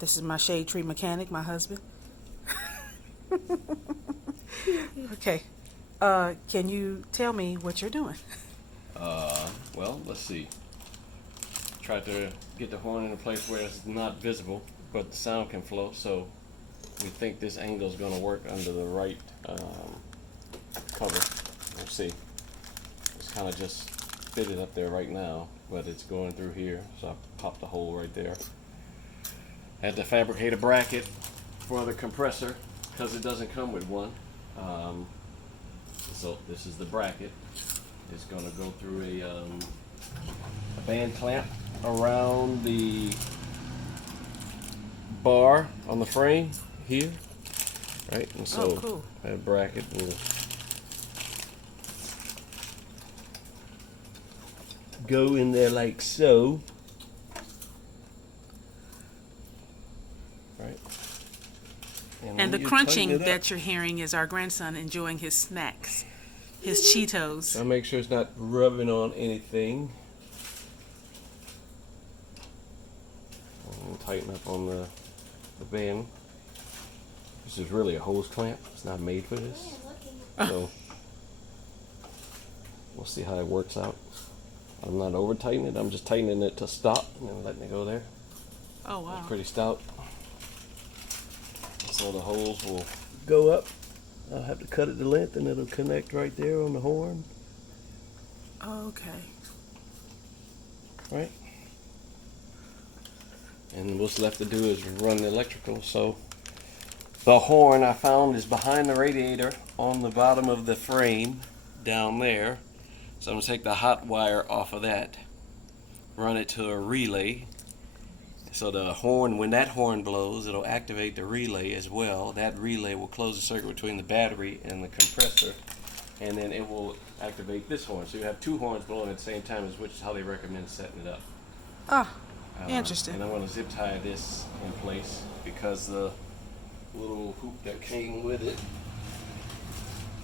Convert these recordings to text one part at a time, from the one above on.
This is my shade tree mechanic, my husband. Okay. Can you tell me what you're doing? Well, let's see. Try to get the horn in a place where it's not visible, but the sound can flow. So we think this angle is going to work under the right cover. We'll see. It's kind of just fitted up there right now, but it's going through here. So I popped a hole right there. Had to fabricate a bracket for the compressor because it doesn't come with one. So this is the bracket. It's going to go through a band clamp around the bar on the frame here, right? And so cool. that bracket will go in there like so, right? And the crunching that you're hearing is our grandson enjoying his snacks, his Cheetos. I'll make sure it's not rubbing on anything. I'll tighten up on the band. This is really a hose clamp. It's not made for this. So we'll see how it works out. I'm not over tightening it. I'm just tightening it to stop and then letting it go there. Oh wow. It's pretty stout. So the holes will go up. I'll have to cut it to length and it'll connect right there on the horn. Okay. Right? And what's left to do is run the electrical. So the horn I found is behind the radiator on the bottom of the frame down there. So I'm going to take the hot wire off of that, run it to a relay. So the horn, when that horn blows, it'll activate the relay as well. That relay will close the circuit between the battery and the compressor, and then it will activate this horn. So you have two horns blowing at the same time, which is how they recommend setting it up. Ah, interesting. And I'm going to zip tie this in place because the little hoop that came with it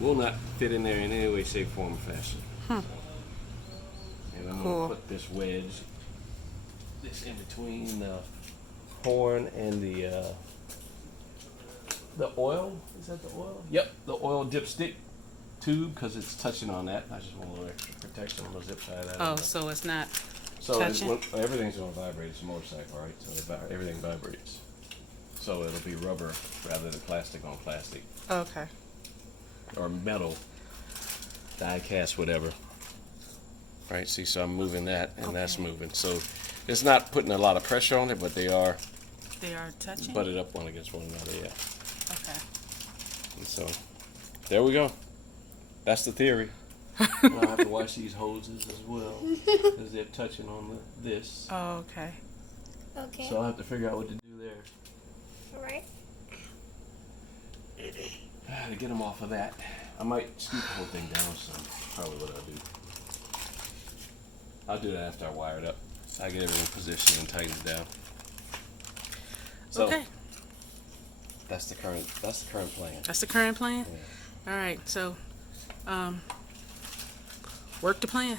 will not fit in there in any way, shape, form, or fashion. So, and I'm going to put this wedge, this in between the horn and the oil. Is that the oil? Yep, the oil dipstick tube, because it's touching on that. I just want a little extra protection. I'm going to zip tie that. Oh, so it's not so touching? Everything's going to vibrate. It's a motorcycle, right? So everything vibrates. So it'll be rubber rather than plastic on plastic. Okay. Or metal, die cast, whatever. Right, see, so I'm moving that, and that's moving. So it's not putting a lot of pressure on it, but they are touching? butted up one against one another, yeah. Okay. And so, there we go. That's the theory. Now I have to wash these hoses as well, because they're touching on this. Oh, okay. Okay. So I'll have to figure out what to do there. Alright. To get them off of that. I might scoop the whole thing down, so probably what I'll do. I'll do that after I wire it up. I get everything positioned and tighten it down. So, okay. That's the current plan. That's the current plan? Yeah. All right. So, work the plan.